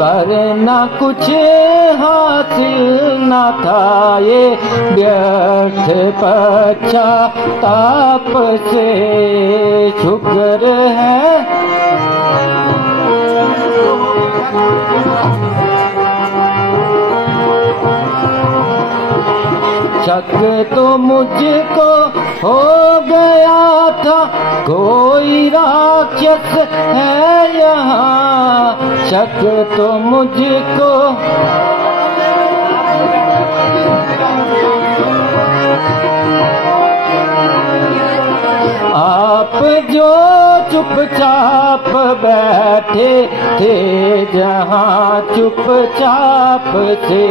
वरना कुछ हासिल न था ये व्यर्थ पश्चाताप से शुक्र है। शक तो मुझको हो गया था कोई राक्षस है यहाँ, शक तो मुझको आप जो चुपचाप बैठे थे जहाँ चुपचाप से